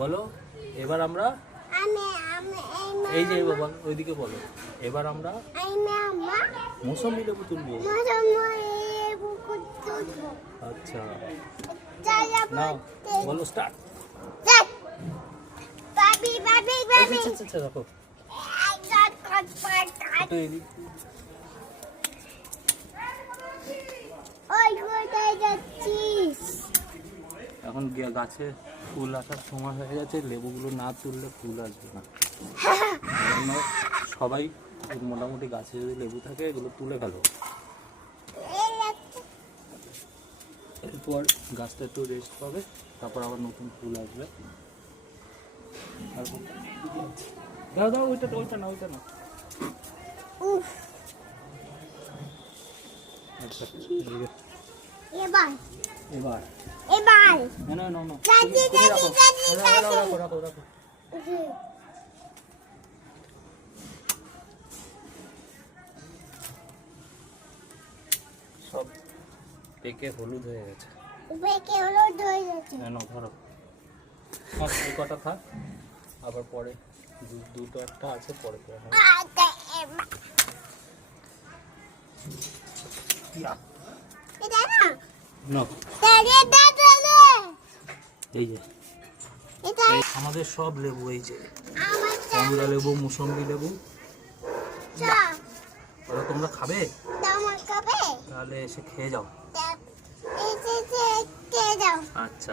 বলো এবার আমরা এই যে বাবা ওইদিকে বলো এবার আমরা মৌসুমী লেবু তুলবো। আচ্ছা নাও বলো স্টার্ট। আচ্ছা রাখো এখন গাছে ফুল আসার সময় হয়ে গেছে, লেবুগুলো না তুললে ফুল আসবে না। সবাই মোটামুটি গাছে যদি লেবু থাকে এগুলো তুলে ফেলো, এরপর গাছটা একটু রেস্ট পাবে, তারপর আবার নতুন ফুল আসবে। দাও দাও ওইটা না ওইটা না। আচ্ছা এবার না না না রাখো রাখো রাখো। সব পেকে হলুদ হয়ে গেছে। না ধরো এই কটা থাক, আবার পরে দুটো একটা আছে পরে করে এই যে আমাদের সব লেবু, এই যে কমলা লেবু, মুসম্বি লেবু। ওরা তোমরা খাবে? তাহলে এসে খেয়ে যাও। আচ্ছা।